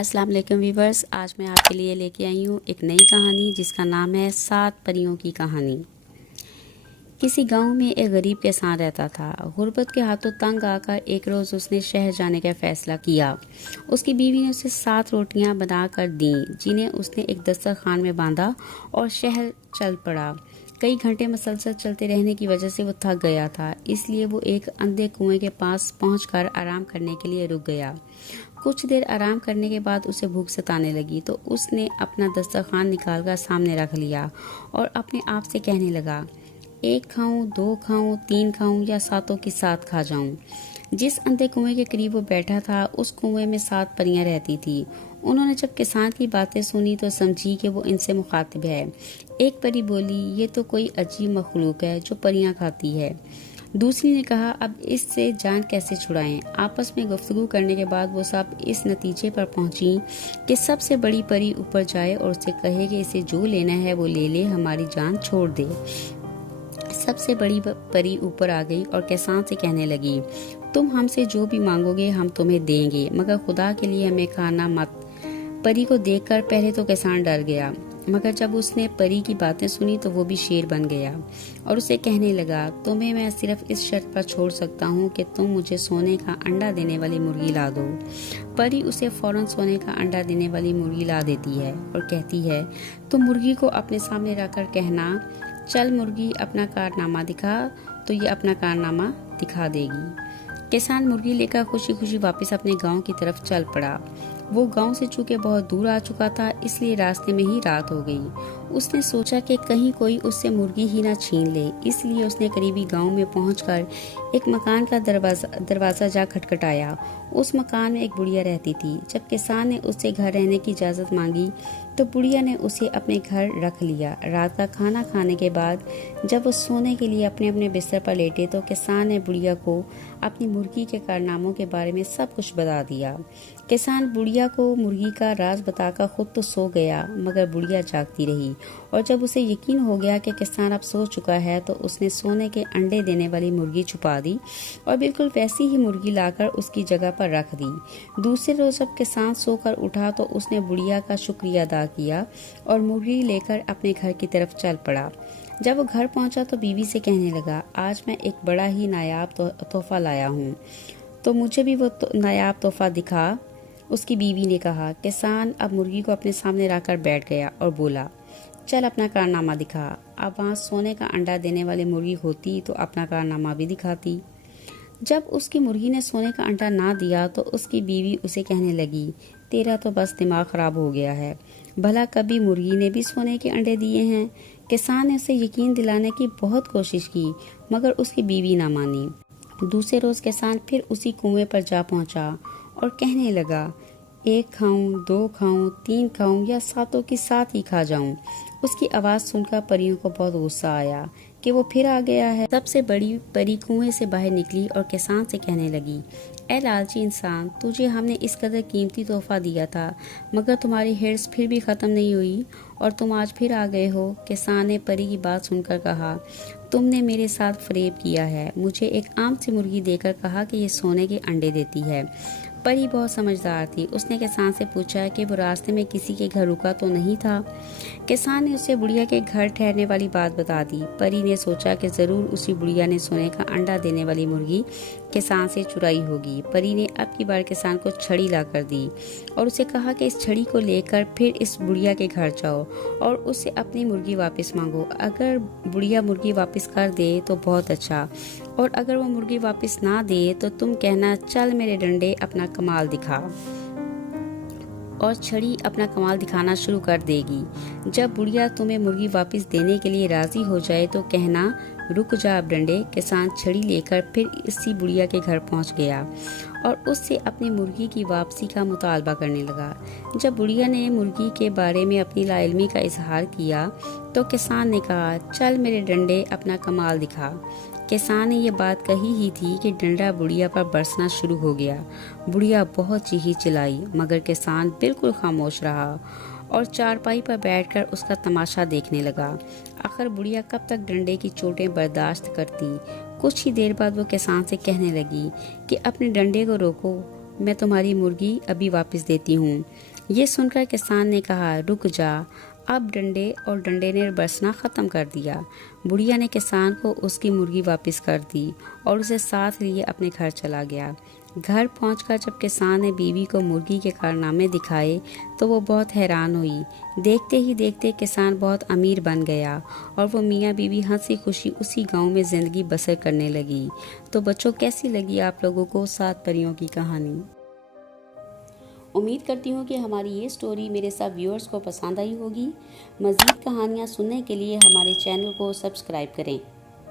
अस्सलाम वालेकुम वीवर्स, आज मैं आपके लिए लेके आई हूँ एक नई कहानी जिसका नाम है 7 परियों की कहानी। किसी गांव में एक गरीब किसान रहता था। गुर्बत के हाथों तंग आकर एक रोज़ उसने शहर जाने का फैसला किया। उसकी बीवी ने उसे 7 रोटियां बना कर दी, जिन्हें उसने एक दस्तरखान में बांधा और शहर चल पड़ा। कई घंटे मुसलसल चलते रहने की वजह से वो थक गया था, इसलिए वो एक अंधे कुएं के पास पहुंचकर आराम करने के लिए रुक गया। कुछ देर आराम करने के बाद उसे भूख सताने लगी, तो उसने अपना दस्तरखान निकालकर सामने रख लिया और अपने आप से कहने लगा, 1 खाऊं, 2 खाऊं, 3 खाऊं या 7 की 7 खा जाऊं। जिस अंधे कुएं के करीब वो बैठा था, उस कुएं में 7 परियां रहती थी। उन्होंने जब किसान की बातें सुनी तो समझी कि वो इनसे मुखातिब है। एक परी बोली, ये तो कोई अजीब मखलूक है जो परियां खाती है। दूसरी ने कहा, अब इससे जान कैसे छुड़ाएं। आपस में गुफ्तगू करने के बाद वो सब इस नतीजे पर पहुंची कि सबसे बड़ी परी ऊपर जाए और उससे कहे कि इसे जो लेना है वो ले ले, हमारी जान छोड़ दे। सबसे बड़ी परी ऊपर आ गई और किसान से कहने लगी, तुम हमसे जो भी मांगोगे हम तुम्हें देंगे, मगर खुदा के लिए हमें खाना मत। परी को देखकर पहले तो किसान डर गया, मगर जब उसने परी की बातें सुनी तो वो भी शेर बन गया और उसे कहने लगा, तुम्हें मैं सिर्फ इस शर्त पर छोड़ सकता हूँ कि तुम मुझे सोने का अंडा देने वाली मुर्गी ला दो। परी उसे फौरन सोने का अंडा देने वाली मुर्गी ला देती है और कहती है, तुम मुर्गी को अपने सामने रखकर कहना, चल मुर्गी अपना कारनामा दिखा, तो ये अपना कारनामा दिखा देगी। किसान मुर्गी लेकर खुशी खुशी वापस अपने गांव की तरफ चल पड़ा। वो गांव से चूंकि बहुत दूर आ चुका था, इसलिए रास्ते में ही रात हो गई। उसने सोचा कि कहीं कोई उससे मुर्गी ही ना छीन ले, इसलिए उसने करीबी गांव में पहुंचकर एक मकान का दरवाजा जा खटखटाया। उस मकान में एक बुढ़िया रहती थी। जब किसान ने उससे घर रहने की इजाज़त मांगी तो बुढ़िया ने उसे अपने घर रख लिया। रात का खाना खाने के बाद जब वो सोने के लिए अपने अपने बिस्तर पर लेटे तो किसान ने बुढ़िया को अपनी मुर्गी के कारनामों के बारे में सब कुछ बता दिया। किसान बुढ़िया को मुर्गी का राज बताकर खुद तो सो गया, मगर बुढ़िया जागती रही और जब उसे यकीन हो गया कि किसान अब सो चुका है तो उसने सोने के अंडे देने वाली मुर्गी छुपा दी और बिल्कुल वैसी ही मुर्गी लाकर उसकी जगह पर रख दी। दूसरे रोज जब किसान सोकर उठा तो उसने बुढ़िया का शुक्रिया अदा किया और मुर्गी लेकर अपने घर की तरफ चल पड़ा। जब वो घर पहुंचा तो बीवी से कहने लगा, आज मैं एक बड़ा ही नायाब तोहफा लाया हूँ, तो मुझे भी वो नायाब तोहफा दिखा। उसकी बीवी ने कहा। किसान अब मुर्गी को अपने सामने रखकर बैठ गया और बोला, चल अपना कारनामा दिखा। अब वहाँ सोने का अंडा देने वाली मुर्गी होती तो अपना कारनामा भी दिखाती। जब उसकी मुर्गी ने सोने का अंडा ना दिया तो उसकी बीवी उसे कहने लगी, तेरा तो बस दिमाग खराब हो गया है, भला कभी मुर्गी ने भी सोने के अंडे दिए हैं। किसान ने उसे यकीन दिलाने की बहुत कोशिश की, मगर उसकी बीवी ना मानी। दूसरे रोज किसान फिर उसी कुएं पर जा पहुंचा और कहने लगा, 1 खाऊं, 2 खाऊं, 3 खाऊं या 7 की 7 ही खा जाऊं। उसकी आवाज़ सुनकर परियों को बहुत गुस्सा आया कि वो फिर आ गया है। सबसे बड़ी परी कुएं से बाहर निकली और किसान से कहने लगी, ए लालची इंसान, तुझे हमने इस कदर कीमती तोहफा दिया था, मगर तुम्हारी हिर्स फिर भी ख़त्म नहीं हुई और तुम आज फिर आ गए हो। किसान ने परी की बात सुनकर कहा, तुमने मेरे साथ फरेब किया है। मुझे एक आम सी मुर्गी देकर कहा कि ये सोने के अंडे देती है। परी बहुत समझदार थी। उसने किसान से पूछा कि वो रास्ते में किसी के घर रुका तो नहीं था। किसान ने उसे बुढ़िया के घर ठहरने वाली बात बता दी। परी ने सोचा कि जरूर उसी बुढ़िया ने सोने का अंडा देने वाली मुर्गी किसान से चुराई होगी। परी ने अब की बार किसान को छड़ी ला कर दी और उसे कहा कि इस छड़ी को लेकर फिर इस बुढ़िया के घर जाओ और उससे अपनी मुर्गी वापस मांगो। अगर बुढ़िया मुर्गी वापस कर दे तो बहुत अच्छा, और अगर वो मुर्गी वापस ना दे तो तुम कहना, चल मेरे डंडे अपना कमाल दिखा, और छड़ी अपना कमाल दिखाना शुरू कर देगी। जब बुढ़िया तुम्हें मुर्गी वापस देने के लिए राजी हो जाए तो कहना, रुक जा अब डंडे। किसान छड़ी लेकर फिर इसी बुढ़िया के घर पहुंच गया और उससे अपनी मुर्गी की वापसी का मुतालबा करने लगा। जब बुढ़िया ने मुर्गी के बारे में अपनी लाइल्मी का इजहार किया तो किसान ने कहा, चल मेरे डंडे अपना कमाल दिखा। किसान ने ये बात कही ही थी कि डंडा बुढ़िया पर बरसना शुरू हो गया। बुढ़िया बहुत चीखी चिल्लाई, मगर किसान बिल्कुल खामोश रहा और चारपाई पर बैठकर उसका तमाशा देखने लगा। आखिर बुढ़िया कब तक डंडे की चोटें बर्दाश्त करती। कुछ ही देर बाद वो किसान से कहने लगी कि अपने डंडे को रोको, मैं तुम्हारी मुर्गी अभी वापस देती हूँ। ये सुनकर किसान ने कहा, रुक जा, अब डंडे, और डंडे ने बरसना ख़त्म कर दिया। बुढ़िया ने किसान को उसकी मुर्गी वापस कर दी और उसे साथ लिए अपने घर चला गया। घर पहुंचकर जब किसान ने बीवी को मुर्गी के कारनामे दिखाए तो वो बहुत हैरान हुई। देखते ही देखते किसान बहुत अमीर बन गया और वो मियाँ बीवी हंसी खुशी उसी गांव में ज़िंदगी बसर करने लगी। तो बच्चों, कैसी लगी आप लोगों को 7 परियों की कहानी? उम्मीद करती हूँ कि हमारी ये स्टोरी मेरे सब व्यूअर्स को पसंद आई होगी। मज़ीद कहानियाँ सुनने के लिए हमारे चैनल को सब्सक्राइब करें।